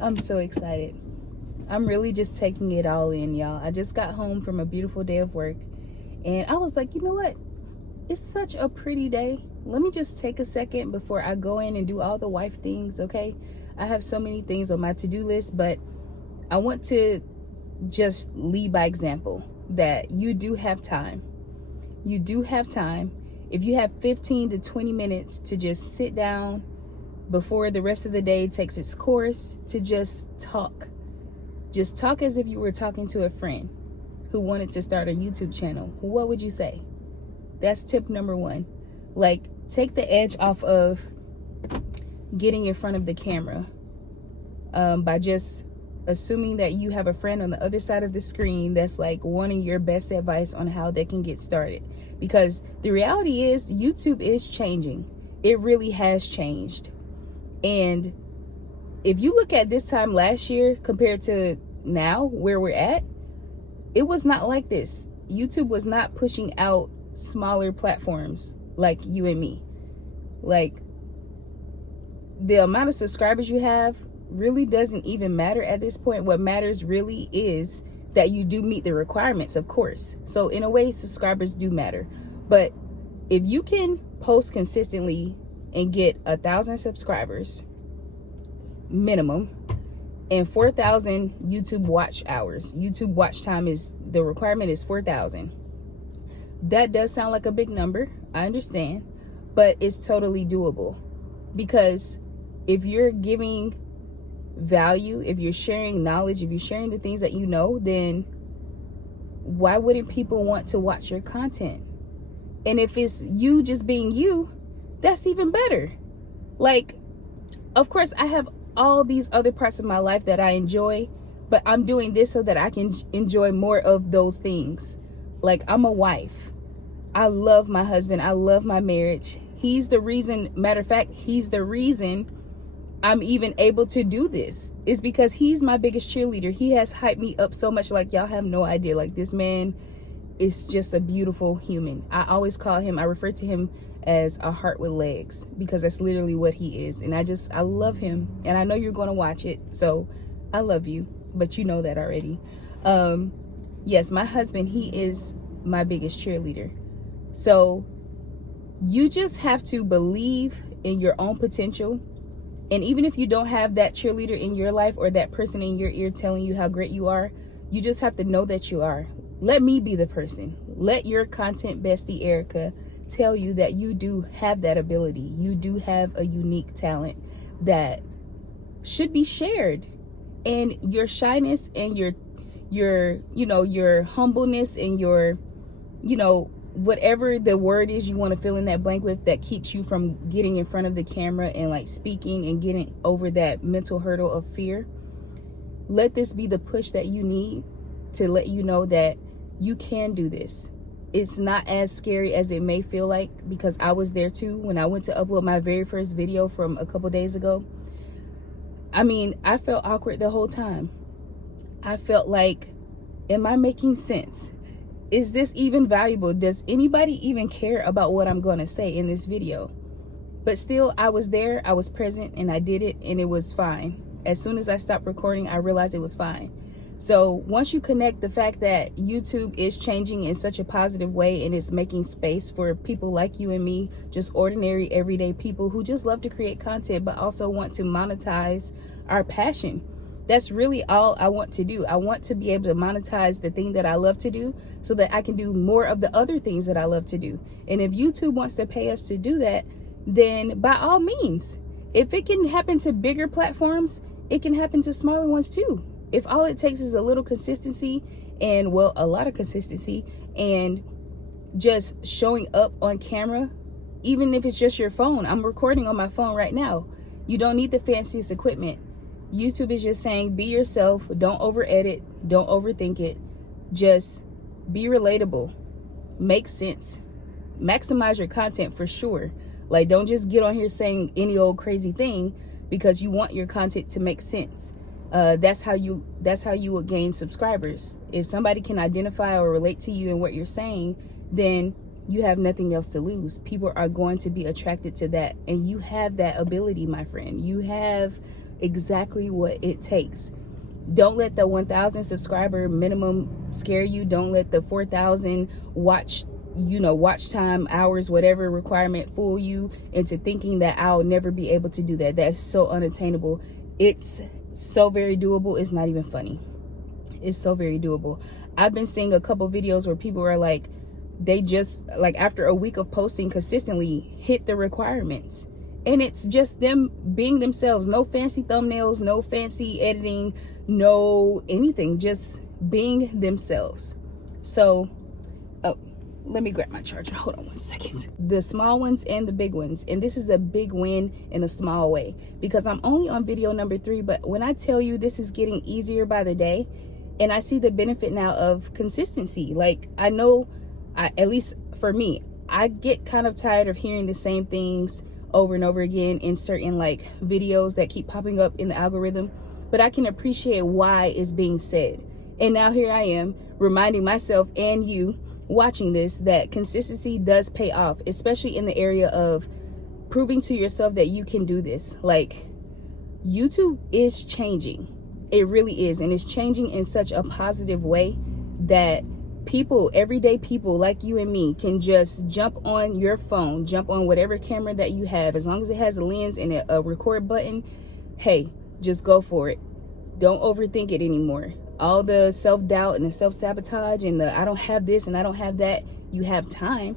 I'm so excited. I'm really just taking it all in, y'all. I just got home from a beautiful day of work, and I was like, you know what? It's such a pretty day. Let me just take a second before I go in and do all the wife things, okay? I have so many things on my to-do list, but I want to just lead by example that you do have time. You do have time. If you have 15 to 20 minutes to just sit down before the rest of the day takes its course, to just talk. Just talk as if you were talking to a friend who wanted to start a YouTube channel. What would you say? That's tip number one. Like, take the edge off of getting in front of the camera by just assuming that you have a friend on the other side of the screen that's like wanting your best advice on how they can get started. Because the reality is YouTube is changing. It really has changed. And if you look at this time last year compared to now where we're at, it was not like this. YouTube was not pushing out smaller platforms like you and me. Like, the amount of subscribers you have really doesn't even matter at this point. What matters really is that you do meet the requirements, of course. So in a way, subscribers do matter. But if you can post consistently and get 1,000 subscribers minimum and 4,000 YouTube watch hours, YouTube watch time is the requirement is 4,000. That does sound like a big number, I understand, but it's totally doable. Because if you're giving value, if you're sharing knowledge, if you're sharing the things that you know, then why wouldn't people want to watch your content? And if it's you just being you, that's even better. Like, of course, I have all these other parts of my life that I enjoy, but I'm doing this so that I can enjoy more of those things. Like, I'm a wife. I love my husband. I love my marriage. He's the reason, matter of fact, he's the reason I'm even able to do this. Is because he's my biggest cheerleader. He has hyped me up so much, like, y'all have no idea. Like, this man is just a beautiful human. I always call him, I refer to him as a heart with legs, because that's literally what he is. And I love him. And I know you're going to watch it, so I love you, but you know that already. Yes, my husband, he is my biggest cheerleader. So you just have to believe in your own potential. And even if you don't have that cheerleader in your life or that person in your ear telling you how great you are, you just have to know that you are. Let me be the person. Let your content bestie, Erica, tell you that you do have that ability. You do have a unique talent that should be shared. And your shyness and your humbleness and your, whatever the word is you want to fill in that blank with that keeps you from getting in front of the camera and like speaking and getting over that mental hurdle of fear. Let this be the push that you need to let you know that you can do this. It's not as scary as it may feel like, because I was there too when I went to upload my very first video from a couple days ago. I mean, I felt awkward the whole time. I felt like, am I making sense? Is this even valuable? Does anybody even care about what I'm going to say in this video? But still, I was there, I was present, and I did it, and it was fine. As soon as I stopped recording, I realized it was fine. So once you connect the fact that YouTube is changing in such a positive way and it's making space for people like you and me, just ordinary, everyday people who just love to create content, but also want to monetize our passion. That's really all I want to do. I want to be able to monetize the thing that I love to do so that I can do more of the other things that I love to do. And if YouTube wants to pay us to do that, then by all means. If it can happen to bigger platforms, it can happen to smaller ones too. If all it takes is a little consistency and, well, a lot of consistency and just showing up on camera, even if it's just your phone. I'm recording on my phone right now. You don't need the fanciest equipment. YouTube is just saying, be yourself. Don't over edit. Don't overthink it. Just be relatable. Make sense. Maximize your content for sure. Like, don't just get on here saying any old crazy thing because you want your content to make sense. That's how you will gain subscribers. If somebody can identify or relate to you and what you're saying, then you have nothing else to lose. People are going to be attracted to that. And you have that ability, my friend. You have exactly what it takes. Don't let the 1,000 subscriber minimum scare you. Don't let the 4,000 watch time hours, whatever requirement, fool you into thinking that I'll never be able to do that. That's so unattainable. It's so very doable. It's not even funny. It's so very doable. I've been seeing a couple videos where people are like, they just like after a week of posting consistently hit the requirements, and it's just them being themselves. No fancy thumbnails, no fancy editing, no anything, just being themselves. So let me grab my charger. Hold on one second. The small ones and the big ones. And this is a big win in a small way, because I'm only on video number 3. But when I tell you this is getting easier by the day, and I see the benefit now of consistency. Like, I know, at least for me, I get kind of tired of hearing the same things over and over again in certain like videos that keep popping up in the algorithm. But I can appreciate why it's being said. And now here I am reminding myself and you watching this that consistency does pay off, especially in the area of proving to yourself that you can do this. Like, YouTube is changing. It really is. And it's changing in such a positive way that people, everyday people like you and me, can just jump on your phone, jump on whatever camera that you have, as long as it has a lens and a record button. Hey, just go for it. Don't overthink it anymore. All the self-doubt and the self-sabotage and the I don't have this and I don't have that. You have time.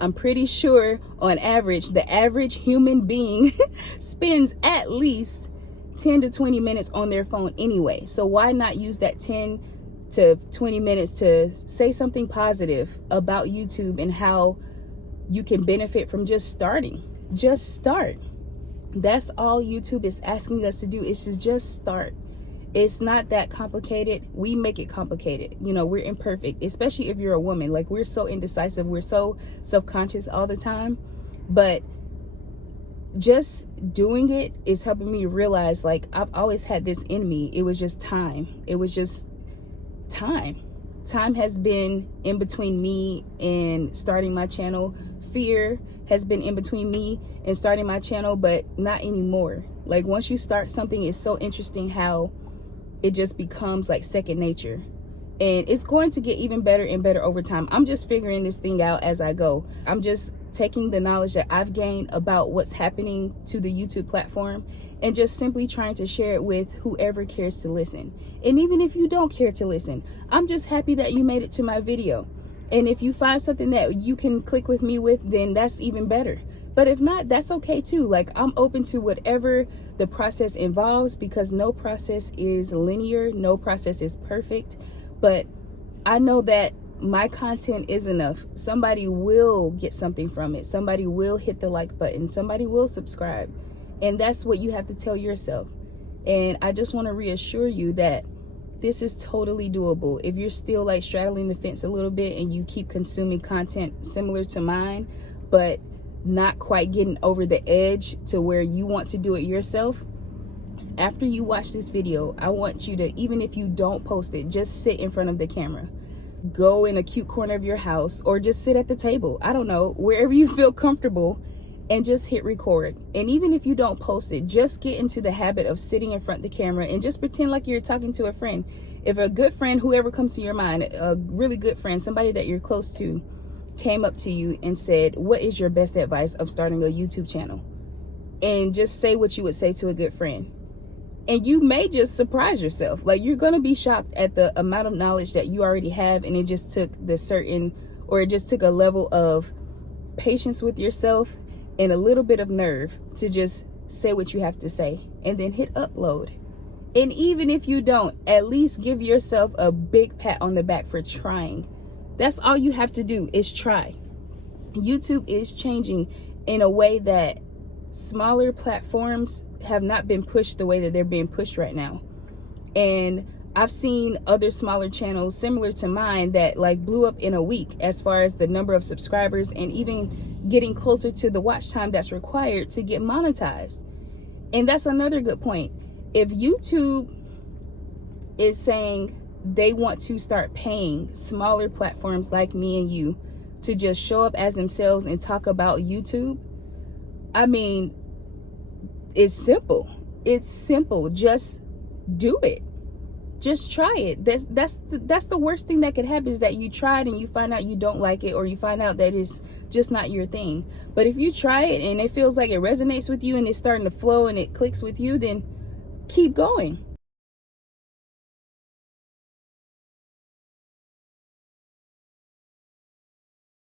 I'm pretty sure on average, the average human being spends at least 10 to 20 minutes on their phone anyway. So why not use that 10 to 20 minutes to say something positive about YouTube and how you can benefit from just starting. Just start. That's all YouTube is asking us to do, is to just start. It's not that complicated. We make it complicated. You know, we're imperfect, especially if you're a woman. Like, we're so indecisive. We're so self-conscious all the time. But just doing it is helping me realize, like, I've always had this in me. It was just time. It was just time. Time has been in between me and starting my channel. Fear has been in between me and starting my channel, but not anymore. Like, once you start something, it's so interesting how it just becomes like second nature, and it's going to get even better and better over time. I'm just figuring this thing out as I go. I'm just taking the knowledge that I've gained about what's happening to the YouTube platform and just simply trying to share it with whoever cares to listen. And even if you don't care to listen, I'm just happy that you made it to my video. And if you find something that you can click with me with, then that's even better. But if not, that's okay too. Like, I'm open to whatever the process involves, because no process is linear, no process is perfect. But I know that my content is enough. Somebody will get something from it. Somebody will hit the like button. Somebody will subscribe. And that's what you have to tell yourself. And I just want to reassure you that this is totally doable. If you're still like straddling the fence a little bit and you keep consuming content similar to mine, but not quite getting over the edge to where you want to do it yourself, after you watch this video, I want you to, even if you don't post it, just sit in front of the camera. Go in a cute corner of your house, or just sit at the table. I don't know, wherever you feel comfortable, and just hit record. And even if you don't post it, just get into the habit of sitting in front of the camera and just pretend like you're talking to a friend. If a good friend, whoever comes to your mind, a really good friend, somebody that you're close to, came up to you and said, what is your best advice of starting a YouTube channel? And just say what you would say to a good friend. And you may just surprise yourself. Like, you're going to be shocked at the amount of knowledge that you already have. And it just took it just took a level of patience with yourself and a little bit of nerve to just say what you have to say and then hit upload. And even if you don't, at least give yourself a big pat on the back for trying. That's all you have to do, is try. YouTube is changing in a way that smaller platforms have not been pushed the way that they're being pushed right now. And I've seen other smaller channels similar to mine that like blew up in a week as far as the number of subscribers and even getting closer to the watch time that's required to get monetized. And that's another good point. If YouTube is saying they want to start paying smaller platforms like me and you to just show up as themselves and talk about YouTube, I mean, it's simple. It's simple. Just do it. Just try it. That's the worst thing that could happen, is that you try it and you find out you don't like it, or you find out that it's just not your thing. But if you try it and it feels like it resonates with you and it's starting to flow and it clicks with you, then keep going.